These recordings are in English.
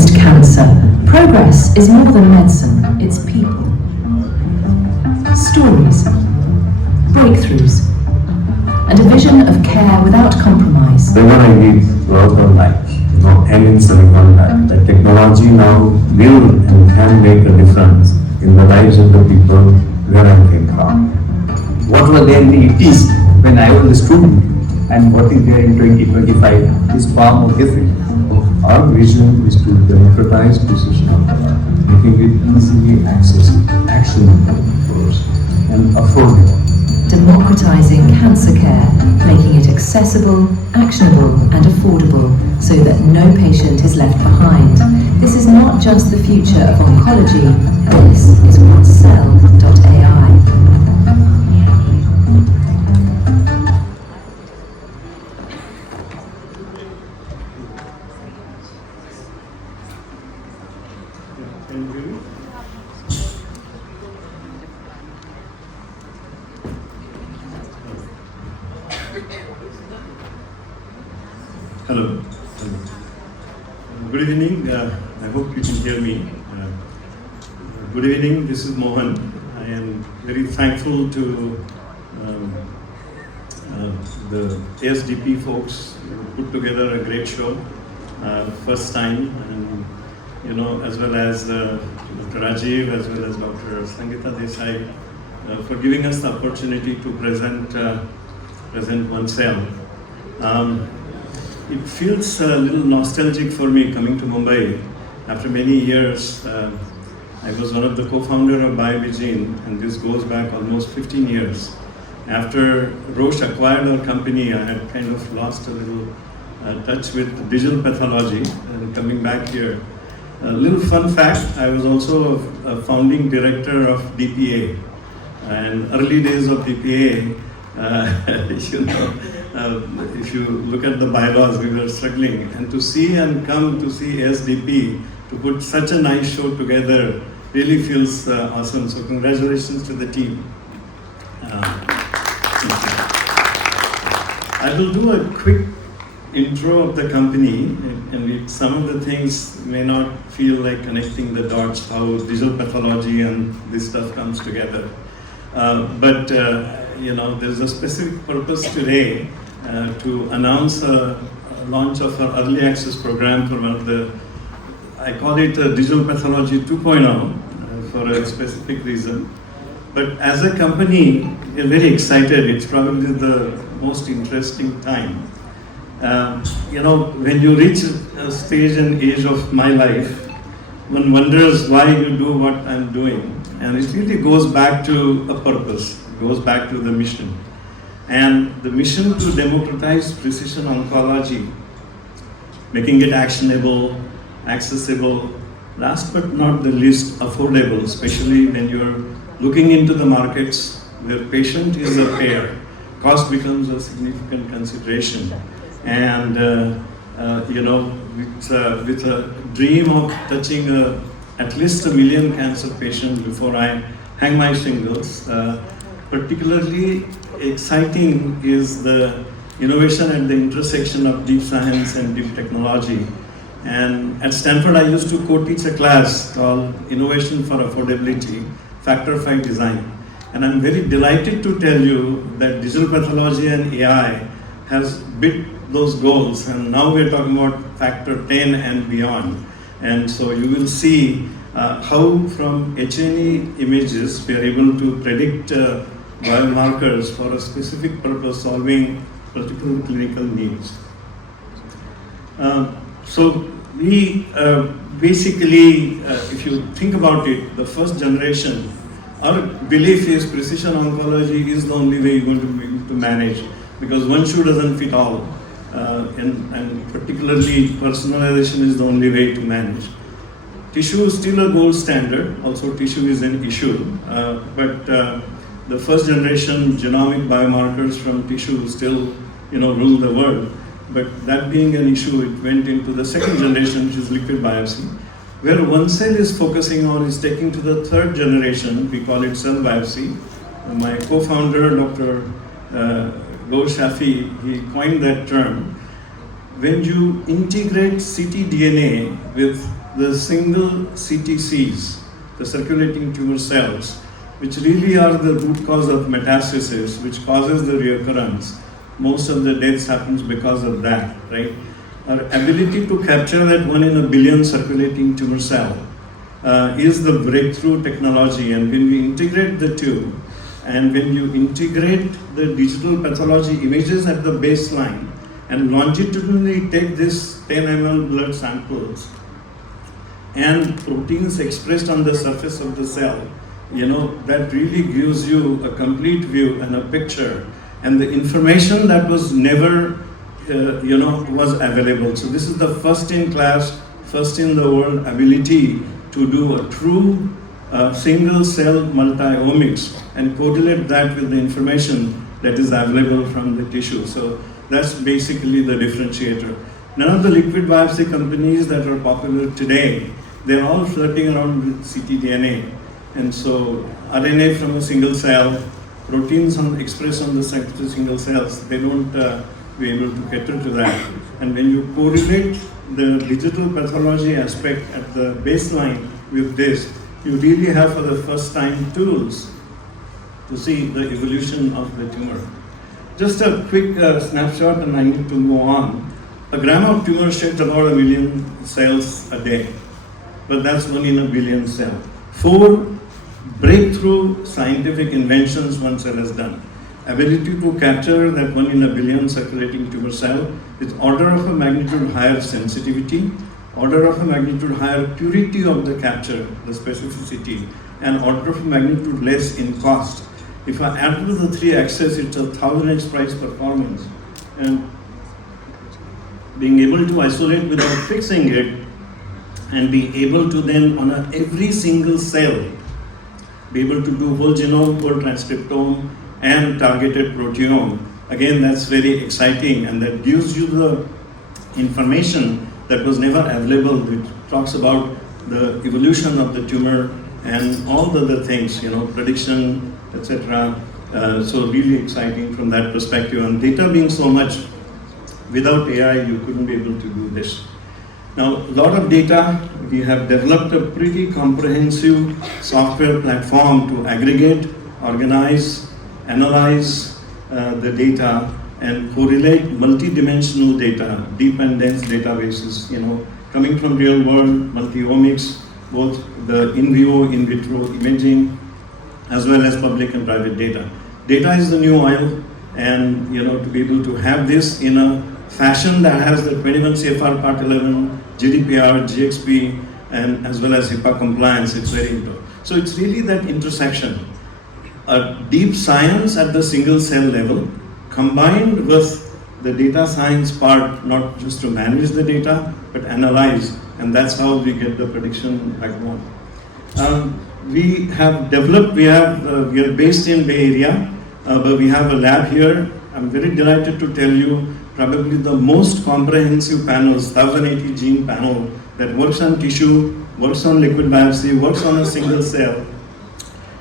against cancer, progress is more than medicine, it's people. Stories, breakthroughs, and a vision of care without compromise. Whenever I read throughout our life, and in Silicon Valley, that technology now will and can make a difference in the lives of the people where I came from. What was there in the 80s when I was a student and what is there in 2025 is far more different. Our vision is to democratize precision oncology, making it easily accessible, actionable, and affordable. Democratising cancer care, making it accessible, actionable and affordable so that no patient is left behind. This is not just the future of oncology, this is 1Cell.ai. Hello. Good evening. I hope you can hear me. Good evening. This is Mohan. I am very thankful to the ASDP folks who put together a great show, first time, and as well as Dr. Rajiv, as well as Dr. Sangeeta Desai, for giving us the opportunity to present 1Cell. It feels a little nostalgic for me coming to Mumbai after many years. I was one of the co-founder of Biotechnology, and this goes back almost 15 years. After Roche acquired our company, I had kind of lost a little touch with digital pathology, and coming back here. A little fun fact, I was also a founding director of DPA, and early days of DPA, if you look at the bylaws, we were struggling. And to see and come to see ASDP, to put such a nice show together, really feels awesome. So congratulations to the team. I will do a quick intro of the company, and some of the things may not feel like connecting the dots, how digital pathology and this stuff comes together. But there's a specific purpose today to announce a launch of our early access program for one of the, I call it Digital Pathology 2.0 for a specific reason. But as a company, we're very excited. It's probably the most interesting time. When you reach a stage and age of my life, one wonders why you do what I'm doing. And it really goes back to a purpose, goes back to the mission. And the mission to democratize precision oncology, making it actionable, accessible, last but not the least, affordable, especially when you're looking into the markets where patient is a payer. Cost becomes a significant consideration. And with a dream of touching at least 1 million cancer patients before I hang my shingles. Particularly exciting is the innovation at the intersection of deep science and deep technology. And at Stanford, I used to co-teach a class called Innovation for Affordability, Factor 5 Design. And I'm very delighted to tell you that digital pathology and AI has bit those goals. And now we're talking about factor 10 and beyond. And so you will see how from H&E images we are able to predict biomarkers for a specific purpose, solving particular clinical needs. So we basically, if you think about it, the first generation, our belief is precision oncology is the only way you're going to be able to manage, because one shoe doesn't fit all, and particularly personalization is the only way to manage. Tissue is still a gold standard, also tissue is an issue, but the first generation genomic biomarkers from tissue still rule the world. But that being an issue, it went into the second generation, which is liquid biopsy. Where 1Cell is focusing on is taking to the third generation, we call it cell biopsy. My co-founder, Dr. Shafi, he coined that term. When you integrate ctDNA with the single CTCs, the circulating tumor cells, which really are the root cause of metastasis, which causes the reoccurrence. Most of the deaths happens because of that, right? Our ability to capture that 1 in a billion circulating tumor cell is the breakthrough technology. And when we integrate the two, and when you integrate the digital pathology images at the baseline and longitudinally take this 10 ml blood samples and proteins expressed on the surface of the cell, that really gives you a complete view and a picture, and the information that was never, was available. So this is the first in class, first in the world ability to do a true single cell multi-omics and correlate that with the information that is available from the tissue. So that's basically the differentiator. None of the liquid biopsy companies that are popular today, they're all flirting around with ctDNA. And so RNA from a single cell, proteins expressed on the single cells, they don't be able to cater to that. And when you correlate the digital pathology aspect at the baseline with this, you really have for the first time tools to see the evolution of the tumor. Just a quick snapshot, and I need to move on. A gram of tumor sheds about 1 million cells a day, but that's 1 in a billion cell. 4 breakthrough scientific inventions 1Cell has done. Ability to capture that 1 in a billion circulating tumor cell with order of a magnitude higher sensitivity, order of a magnitude higher purity of the capture, the specificity, and order of a magnitude less in cost. If I add to the 3 axes, it's a 1000x price performance. And being able to isolate without fixing it, and be able to then on every single cell, be able to do whole genome, whole transcriptome, and targeted proteome. Again, that's very exciting, and that gives you the information that was never available, which talks about the evolution of the tumor and all the other things, prediction, etc. So really exciting from that perspective. And data being so much, without AI, you couldn't be able to do this. Now, a lot of data, we have developed a pretty comprehensive software platform to aggregate, organize, analyze the data, and correlate multi-dimensional data, deep and dense databases, coming from real world, multi-omics, both the in vivo, in vitro imaging, as well as public and private data. Data is the new oil, and to be able to have this in a fashion that has the 21 CFR Part 11, GDPR, GXP, and as well as HIPAA compliance, it's very important. So it's really that intersection, a deep science at the single cell level, combined with the data science part, not just to manage the data, but analyze, and that's how we get the prediction backbone. We have developed, we are based in Bay Area, but we have a lab here. I'm very delighted to tell you, probably the most comprehensive panels, 1080 gene panel that works on tissue, works on liquid biopsy, works on a single cell.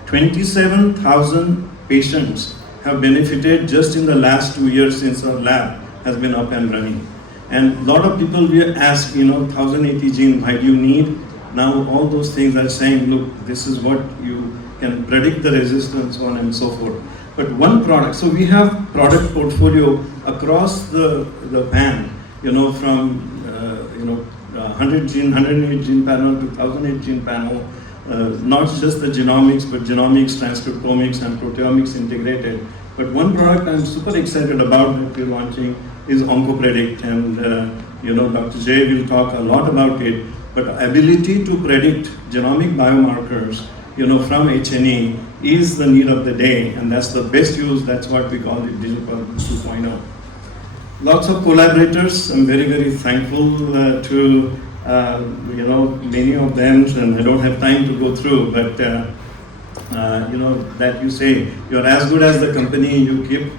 27,000 patients have benefited just in the last 2 years since our lab has been up and running. And a lot of people will ask, 1080 gene, why do you need? Now all those things are saying, look, this is what you can predict the resistance, so on and so forth. But one product, so we have product portfolio across the pan, from 100 gene, 108 gene panel to 1008 gene panel, not just the genomics, but genomics, transcriptomics, and proteomics integrated. But one product I'm super excited about that we're launching is OncoPredict, and Dr. Jay will talk a lot about it. But ability to predict genomic biomarkers, from H&E is the need of the day, and that's the best use. That's what we call it Digital 2.0. Lots of collaborators. I'm very, very thankful to many of them, and I don't have time to go through, but that you say you're as good as the company you keep.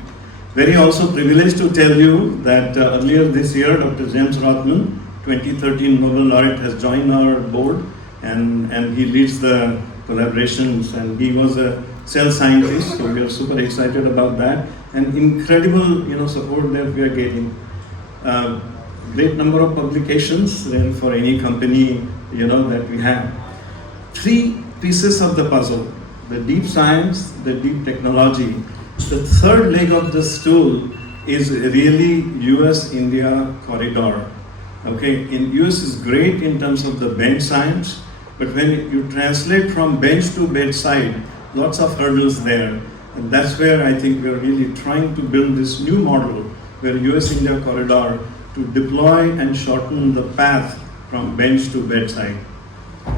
Very also privileged to tell you that earlier this year, Dr. James Rothman, 2013 Nobel laureate, has joined our board, and he leads the collaborations, and he was a cell scientist, so we are super excited about that, and incredible support that we are getting. Great number of publications, and for any company that we have. Three pieces of the puzzle: the deep science, the deep technology. The third leg of the stool is really US-India corridor. Okay, in US is great in terms of the bench science, but when you translate from bench to bedside, lots of hurdles there. And that's where I think we're really trying to build this new model where US-India corridor to deploy and shorten the path from bench to bedside.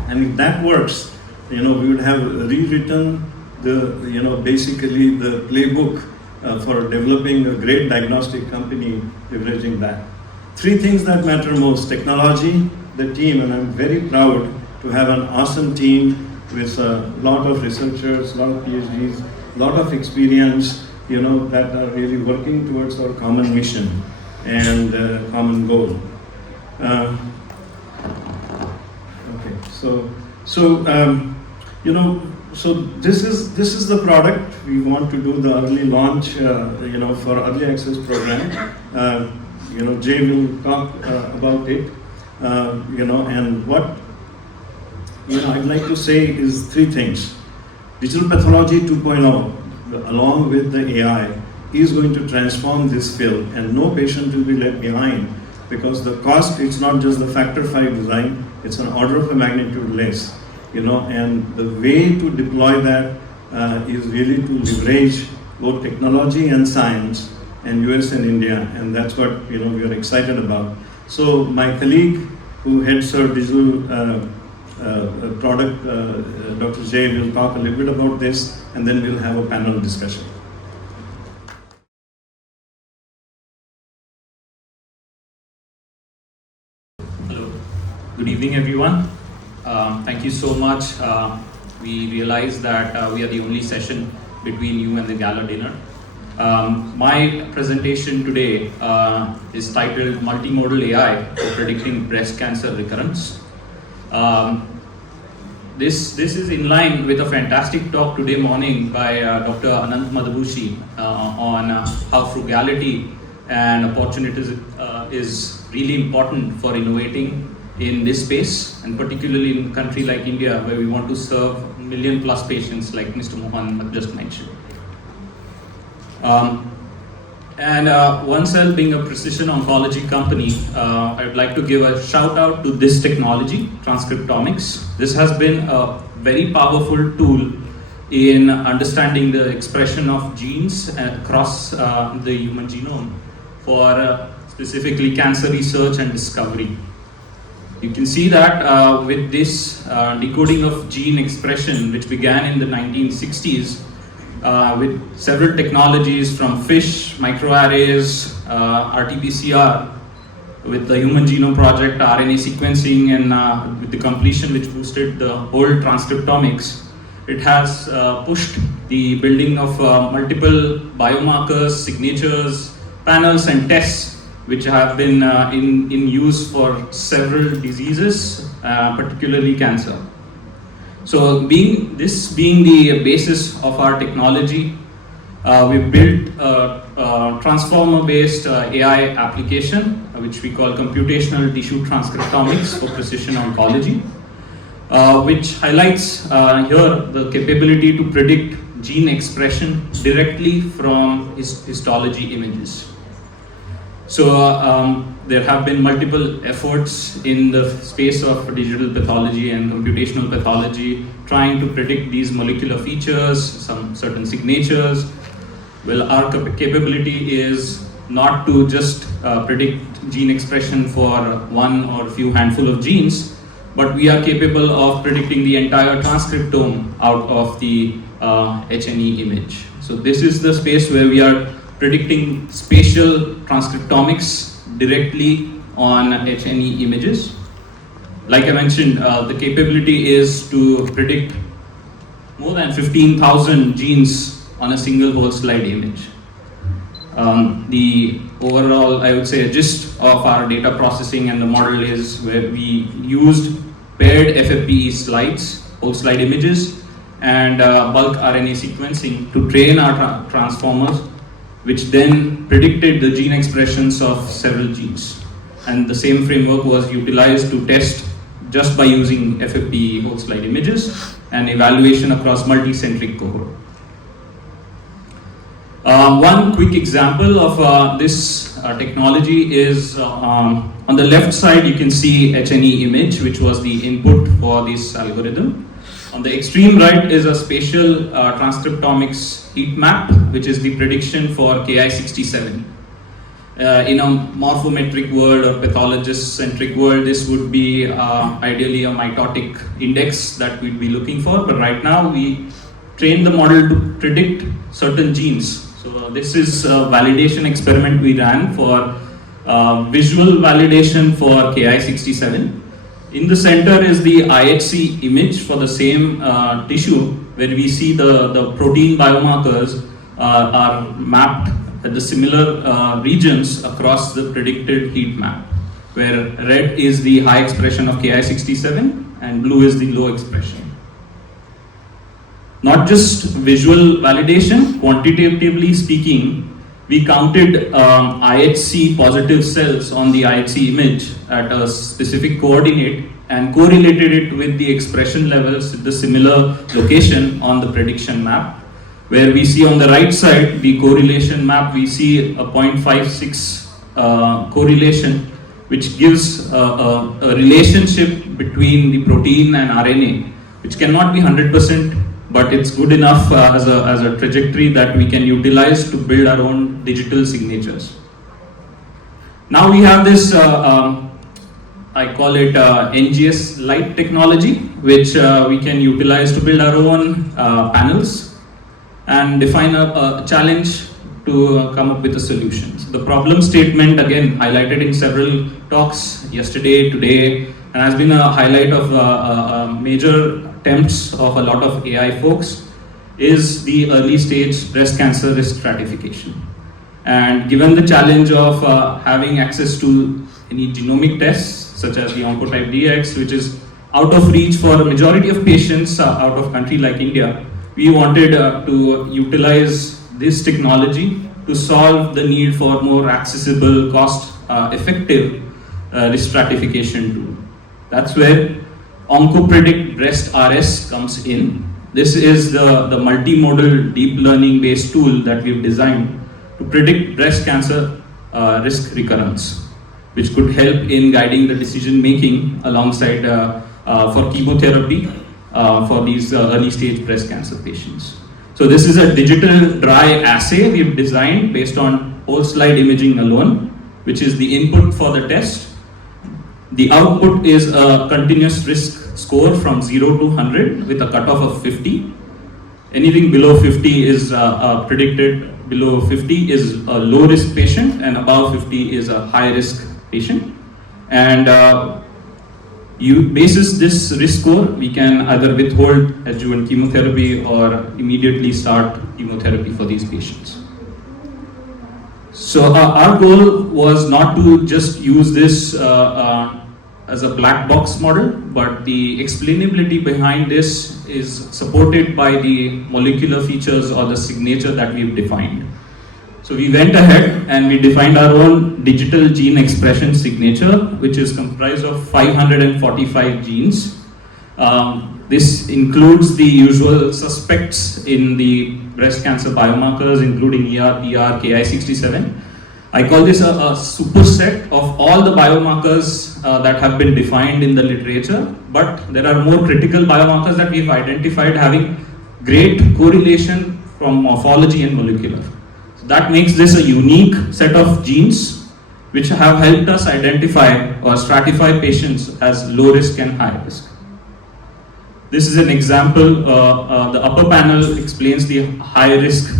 And if that works, we would have rewritten basically the playbook for developing a great diagnostic company leveraging that. Three things that matter most: technology, the team, and I'm very proud to have an awesome team with a lot of researchers, a lot of PhDs, a lot of experience, that are really working towards our common mission and common goal. So this is the product. We want to do the early launch, for early access program. Jay will talk about it, and what I'd like to say is three things. Digital pathology 2.0, along with the AI, is going to transform this field, and no patient will be left behind, because the cost, it's not just the factor 5 design, it's an order of a magnitude less, and the way to deploy that is really to leverage both technology and science and US and India, and that's what we are excited about. So my colleague who heads our digital product, Dr. Jay, will talk a little bit about this, and then we'll have a panel discussion. Hello, good evening everyone. Thank you so much. We realize that we are the only session between you and the gala dinner. My presentation today is titled Multimodal AI for Predicting Breast Cancer Recurrence. This is in line with a fantastic talk today morning by Dr. Anant Madabhushi on how frugality and opportunities is really important for innovating in this space, and particularly in a country like India, where we want to serve 1 million plus patients like Mr. Mohan just mentioned. And 1Cell being a precision oncology company, I would like to give a shout out to this technology, transcriptomics. This has been a very powerful tool in understanding the expression of genes across the human genome for specifically cancer research and discovery. You can see that with this decoding of gene expression, which began in the 1960s, with several technologies from FISH, microarrays, RT-PCR, with the Human Genome Project, RNA sequencing, and with the completion which boosted the whole transcriptomics, it has pushed the building of multiple biomarkers, signatures, panels, and tests which have been in use for several diseases, particularly cancer. So being the basis of our technology, we built a transformer-based AI application, which we call computational tissue transcriptomics for precision oncology, which highlights here the capability to predict gene expression directly from histology images. So there have been multiple efforts in the space of digital pathology and computational pathology trying to predict these molecular features, some certain signatures. Well, our capability is not to just predict gene expression for one or a few handful of genes, but we are capable of predicting the entire transcriptome out of the H&E image. So this is the space where we are predicting spatial transcriptomics directly on H&E images. Like I mentioned, the capability is to predict more than 15,000 genes on a single whole slide image. The overall, I would say, gist of our data processing and the model is where we used paired FFPE slides, whole slide images, and bulk RNA sequencing to train our transformers, which then predicted the gene expressions of several genes. And the same framework was utilized to test just by using FFPE whole slide images and evaluation across multi-centric cohort. One quick example of this technology is on the left side you can see H&E image, which was the input for this algorithm. On the extreme right is a spatial transcriptomics heat map, which is the prediction for Ki67. In a morphometric world or pathologist-centric world, this would be ideally a mitotic index that we'd be looking for, but right now we train the model to predict certain genes. So this is a validation experiment we ran for visual validation for Ki67. In the center is the IHC image for the same tissue, where we see the protein biomarkers are mapped at the similar regions across the predicted heat map, where red is the high expression of Ki67 and blue is the low expression. Not just visual validation, quantitatively speaking, we counted IHC positive cells on the IHC image at a specific coordinate and correlated it with the expression levels at the similar location on the prediction map, where we see on the right side the correlation map, we see a 0.56 correlation, which gives a relationship between the protein and RNA, which cannot be 100%, but it's good enough as a trajectory that we can utilize to build our own digital signatures. Now we have this, I call it NGS light technology, which we can utilize to build our own panels and define a challenge to come up with a solution. So the problem statement, again highlighted in several talks yesterday, today, and has been a highlight of major attempts of a lot of AI folks, is the early stage breast cancer risk stratification. And given the challenge of having access to any genomic tests such as the Oncotype DX, which is out of reach for a majority of patients out of country like India, we wanted to utilize this technology to solve the need for more accessible, cost effective risk stratification tool. That's where OncoPredict Breast RS comes in. This is the multimodal deep learning based tool that we've designed to predict breast cancer risk recurrence, which could help in guiding the decision making alongside for chemotherapy for these early stage breast cancer patients. So this is a digital dry assay we've designed based on whole slide imaging alone, which is the input for the test. The output is a continuous risk score from 0 to 100 with a cutoff of 50. Anything below 50 is predicted, below 50 is a low risk patient, and above 50 is a high risk patient. And you basis this risk score, we can either withhold adjuvant chemotherapy or immediately start chemotherapy for these patients. So our goal was not to just use this as a black box model, but the explainability behind this is supported by the molecular features or the signature that we've defined. So we went ahead and we defined our own digital gene expression signature, which is comprised of 545 genes. This includes the usual suspects in the breast cancer biomarkers, including ER, PR, Ki67. I call this a superset of all the biomarkers that have been defined in the literature, but there are more critical biomarkers that we've identified having great correlation from morphology and molecular. So that makes this a unique set of genes which have helped us identify or stratify patients as low risk and high risk. This is an example. The upper panel explains the high risk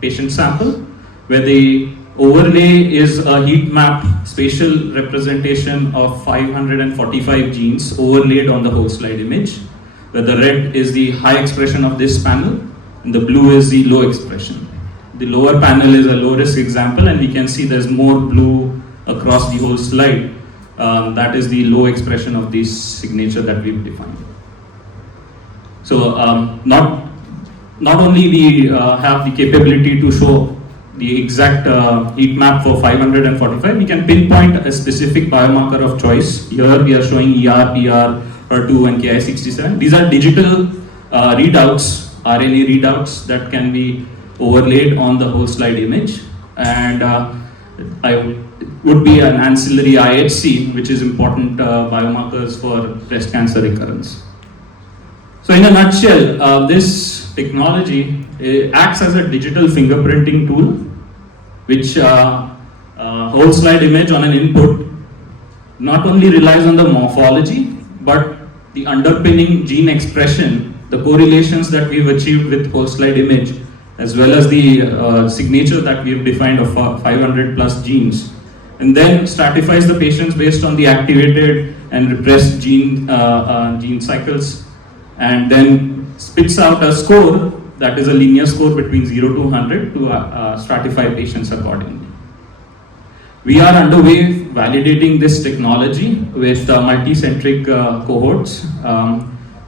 patient sample, where the overlay is a heat map spatial representation of 545 genes overlaid on the whole slide image, where the red is the high expression of this panel and the blue is the low expression. The lower panel is a low risk example, and we can see there's more blue across the whole slide. That is the low expression of this signature that we've defined. So not only we have the capability to show the exact heat map for 545, we can pinpoint a specific biomarker of choice. Here we are showing ER, PR, HER2 and Ki67. These are digital readouts, RNA readouts that can be overlaid on the whole slide image, and would be an ancillary IHC, which is important biomarkers for breast cancer recurrence. So in a nutshell, this technology acts as a digital fingerprinting tool, which whole slide image on an input not only relies on the morphology, but the underpinning gene expression, the correlations that we've achieved with whole slide image, as well as the signature that we've defined of 500 plus genes, and then stratifies the patients based on the activated and repressed gene cycles, and then spits out a score that is a linear score between 0 to 100 to stratify patients accordingly. We are underway validating this technology with multi-centric cohorts.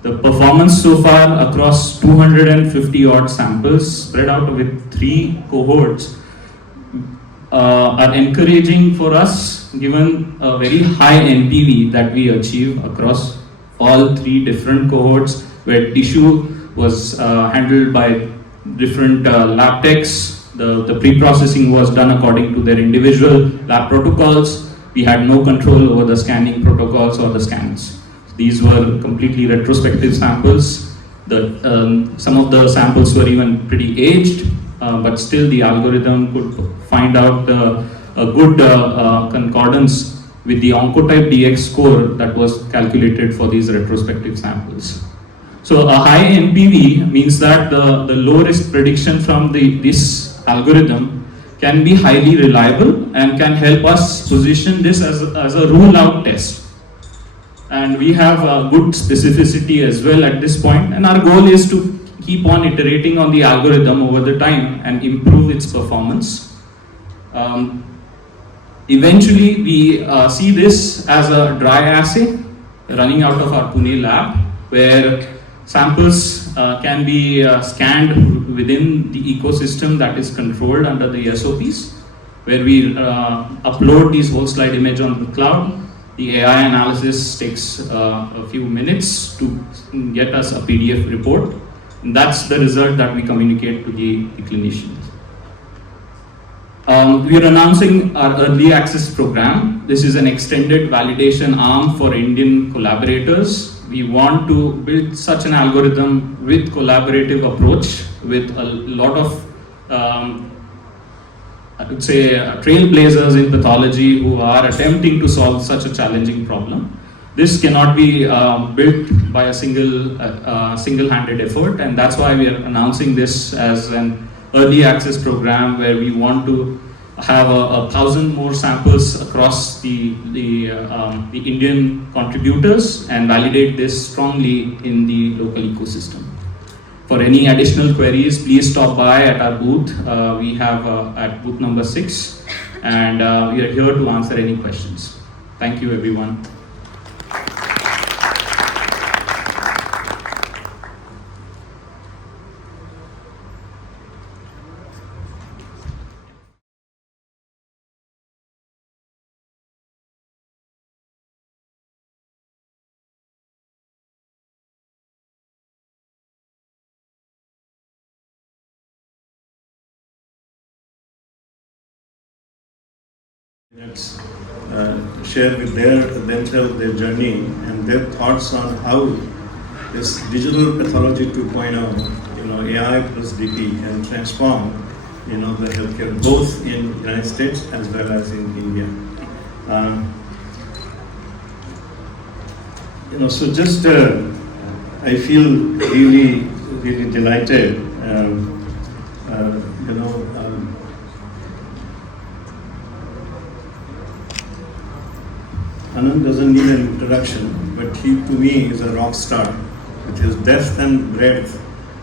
The performance so far across 250 odd samples spread out with 3 cohorts are encouraging for us, given a very high NPV that we achieve across all 3 different cohorts, where tissue was handled by different lab techs. The pre-processing was done according to their individual lab protocols. We had no control over the scanning protocols or the scans. These were completely retrospective samples. Some of the samples were even pretty aged, but still the algorithm could find out a good concordance with the Oncotype DX score that was calculated for these retrospective samples. So a high NPV means that the low risk prediction from this algorithm can be highly reliable and can help us position this as a rule out test. And we have a good specificity as well at this point, and our goal is to keep on iterating on the algorithm over the time and improve its performance. Eventually, we see this as a dry assay running out of our Pune lab, where samples can be scanned within the ecosystem that is controlled under the SOPs, where we upload these whole slide image on the cloud. The AI analysis takes a few minutes to get us a PDF report, and that's the result that we communicate to the clinicians. We are announcing our early access program. This is an extended validation arm for Indian collaborators. We want to build such an algorithm with collaborative approach with a lot of I would say trailblazers in pathology who are attempting to solve such a challenging problem. This cannot be built by a single-handed effort, and that's why we are announcing this as an early access program, where we want to have 1,000 more samples across the Indian contributors and validate this strongly in the local ecosystem. For any additional queries, please stop by at our booth. We have at booth number 6, and we are here to answer any questions. Thank you, everyone. Let's share with themselves their journey and their thoughts on how this digital pathology 2.0, AI plus DP can transform, the healthcare both in United States as well as in India. So just I feel really, really delighted. Anant doesn't need an introduction, but he to me is a rock star with his depth and breadth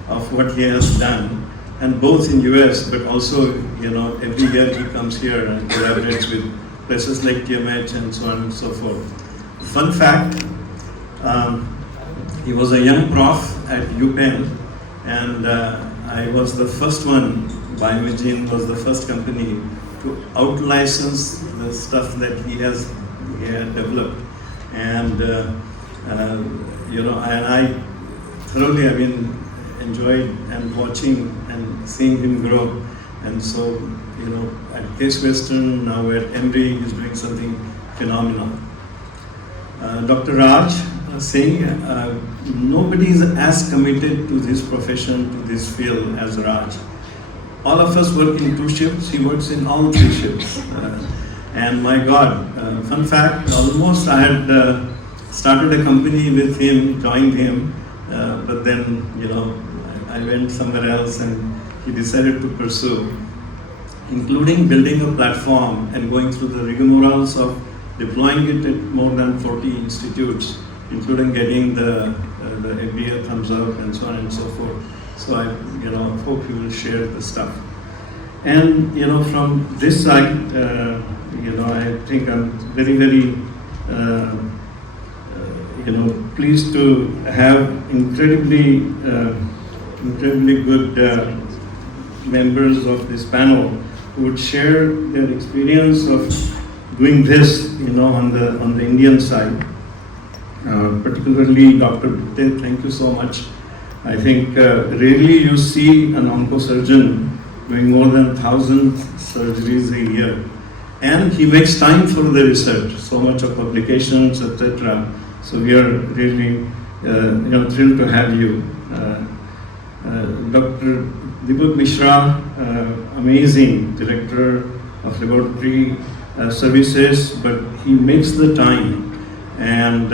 of what he has done, and both in US, but also every year he comes here and collaborates with places like TMH and so on and so forth. Fun fact, he was a young prof at UPenn, and I was the first one, Biomagine was the first company to out-license the stuff that he had developed. And, and I thoroughly, enjoyed and watching and seeing him grow. And so, at Case Western, now at Emory, he's doing something phenomenal. Dr. Raj Singh, nobody is as committed to this profession, to this field as Raj. All of us work in 2 shifts, he works in all 3 shifts. And my God, fun fact, almost I had started a company with him, joined him, but then, I went somewhere else and he decided to pursue, including building a platform and going through the rigmaroles of deploying it at more than 40 institutes, including getting the FDA thumbs up and so on and so forth. So I, hope you will share the stuff. And, from this side, I think I'm very, very, pleased to have incredibly good members of this panel who would share their experience of doing this, on the Indian side. Particularly Dr. Bipte, thank you so much. I think rarely you see an oncosurgeon doing more than 1,000 surgeries a year. And he makes time for the research, so much of publications, etc. So we are really thrilled to have you. Dr. Deepak Mishra, amazing director of laboratory services, but he makes the time, and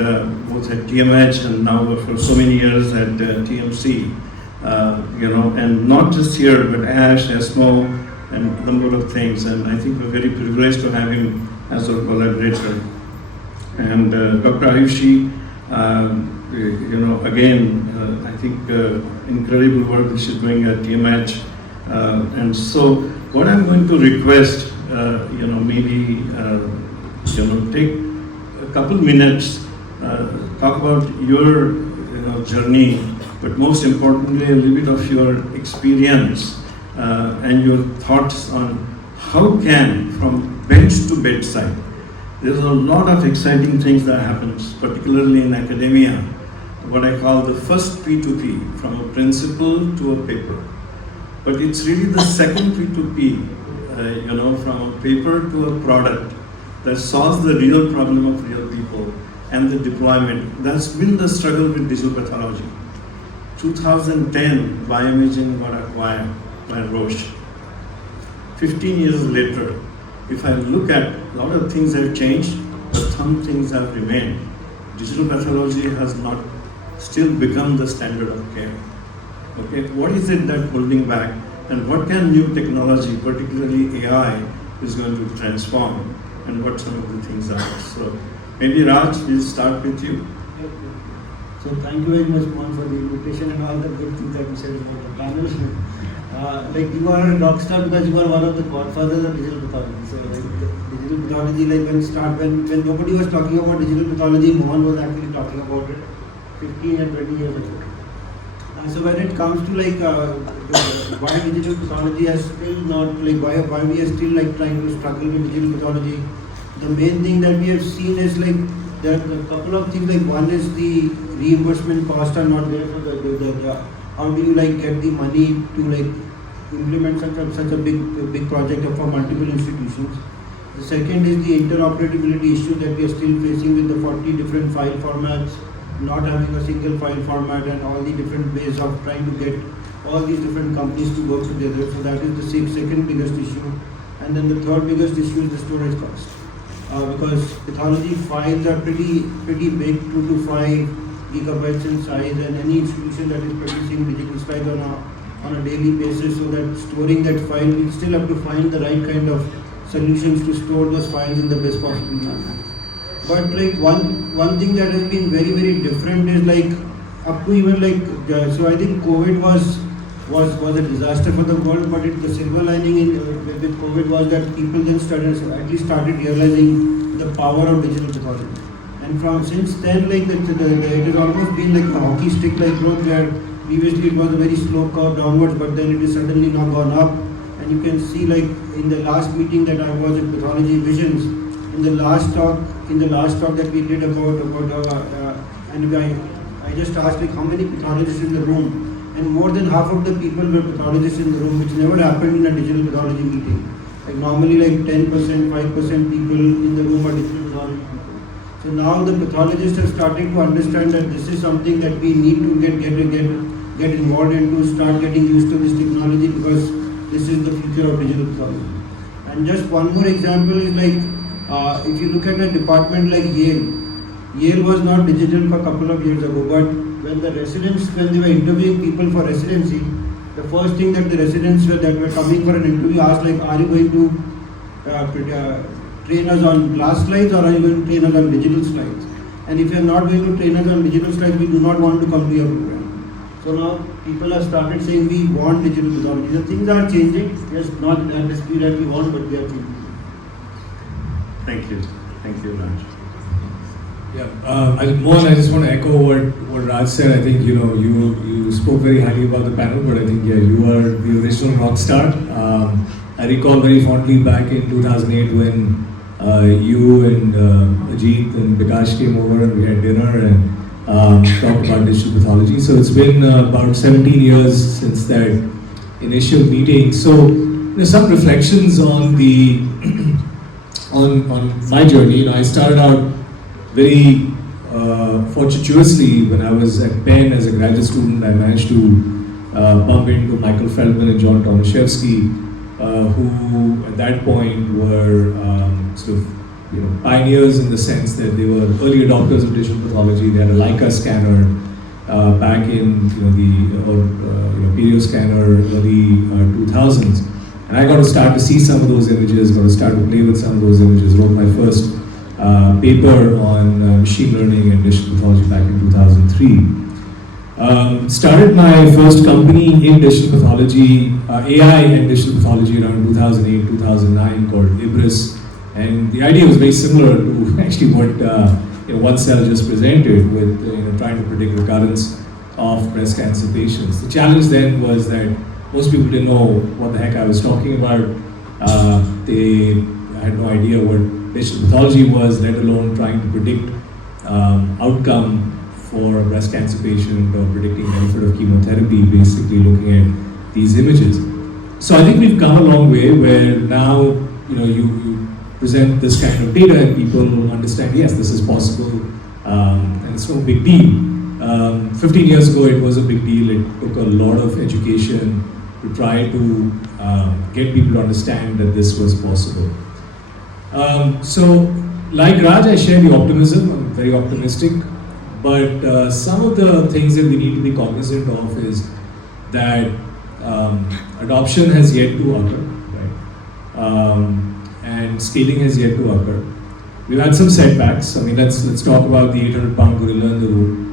both at TMH and now for so many years at TMC, and not just here, but ASH, ESMO, and a number of things. And I think we're very privileged to have him as our collaborator. And Dr. Ayushi, again, I think incredible work that she's doing at TMH. And so what I'm going to request, maybe, take a couple minutes, talk about your, journey, but most importantly, a little bit of your experience and your thoughts on how can, from bench to bedside, there's a lot of exciting things that happens, particularly in academia, what I call the first P2P, from a principle to a paper. But it's really the second P2P, from a paper to a product that solves the real problem of real people and the deployment. That's been the struggle with digital pathology. 2010, Bioimaging got acquired by Roche. 15 years later, if I look at, a lot of things have changed, but some things have remained. Digital pathology has not still become the standard of care. Okay, what is it that's holding back, and what can new technology, particularly AI, is going to transform, and what some of the things are. So maybe Raj, we'll start with you. So thank you very much, Mohan, for the invitation and all the good things that you said about the panel. You are a rock star because you are one of the godfathers of digital pathology. So digital pathology, when nobody was talking about digital pathology, Mohan was actually talking about it 15 and 20 years ago. So when it comes to why digital pathology has still not, why we are still trying to struggle with digital pathology, the main thing that we have seen is there are a couple of things. One is the reimbursement costs are not there for the how do you get the money to implement such a big project for multiple institutions. The second is the interoperability issue that we are still facing with the 40 different file formats, not having a single file format, and all the different ways of trying to get all these different companies to work together. So that is the second biggest issue. And then the third biggest issue is the storage cost. Because pathology files are pretty big, 2 to 5 gigabytes in size, and any institution that is producing digital slides on a daily basis, so that storing that file, we still have to find the right kind of solutions to store those files in the best possible manner. But one thing that has been very, very different is up to even so I think COVID was a disaster for the world, but the silver lining with COVID was that people then started realizing the power of digital pathology. And since then, it has almost been a hockey stick growth, where previously it was a very slow curve downwards, but then it is suddenly now gone up. And you can see, like in the last meeting that I was at Pathology Visions, in the last talk that we did and I just asked like how many pathologists in the room, and more than half of the people were pathologists in the room, which never happened in a digital pathology meeting. Like normally like 10%, 5% people in the room are digital pathology people. So now the pathologists are starting to understand that this is something that we need to get involved in, to start getting used to this technology, because this is the future of digital pathology. And just one more example is like, if you look at a department like Yale was not digital for a couple of years ago, but when they were interviewing people for residency, the first thing that the residents that were coming for an interview asked, like, are you going to train us on glass slides, or are you going to train us on digital slides? And if you are not going to train us on digital slides, we do not want to come to your program. So now people have started saying we want digital pathology. So things are changing. Yes, not at the speed that we want, but they are changing. Thank you. Thank you, Raj. Yeah, Mohan, I just want to echo what Raj said. I think you spoke very highly about the panel, but I think you are the original rock star. I recall very fondly back in 2008 when you and Ajit and Bikash came over and we had dinner and talked about digital pathology. So it's been about 17 years since that initial meeting. So some reflections on the on my journey. I started out very fortuitously when I was at Penn as a graduate student. I managed to bump into Michael Feldman and John Tomaszewski, who at that point were sort of pioneers in the sense that they were early adopters of digital pathology. They had a Leica scanner back in the Perio scanner early 2000s, and I got to start to see some of those images, got to start to play with some of those images. Wrote my first paper on machine learning and digital pathology back in 2003. Started my first company in digital pathology, AI and digital pathology around 2008, 2009 called Ibris. And the idea was very similar to actually what 1Cell just presented with trying to predict recurrence of breast cancer patients. The challenge then was that most people didn't know what the heck I was talking about. They had no idea what digital pathology was, let alone trying to predict outcome for a breast cancer patient or predicting benefit of chemotherapy, basically looking at these images. So I think we've come a long way where now you present this kind of data and people understand, yes, this is possible, and it's no big deal. 15 years ago it was a big deal. It took a lot of education to try to get people to understand that this was possible. So like Raj, I share the optimism. I'm very optimistic. But some of the things that we need to be cognizant of is that adoption has yet to occur, right? And scaling has yet to occur. We've had some setbacks. I mean, let's talk about the 800-pound gorilla in the room.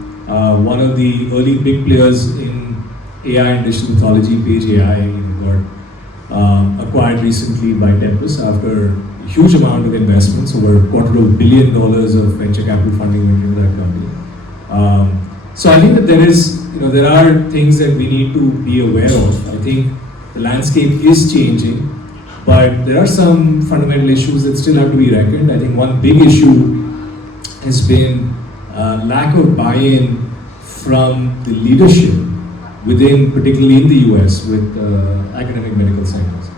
One of the early big players in AI and digital pathology, Page AI, got acquired recently by Tempus after a huge amount of investments, over $250 million of venture capital funding went into that company. So I think that there are things that we need to be aware of. I think the landscape is changing, but there are some fundamental issues that still have to be reckoned. I think one big issue has been lack of buy-in from the leadership within, particularly in the US, with academic medical centers.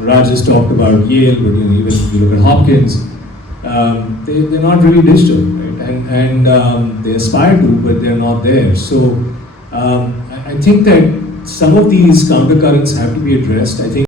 Raj has talked about Yale, but even if you look at Hopkins, they're not really digital, right? And they aspire to, but they're not there. So I think that some of these countercurrents have to be addressed. I think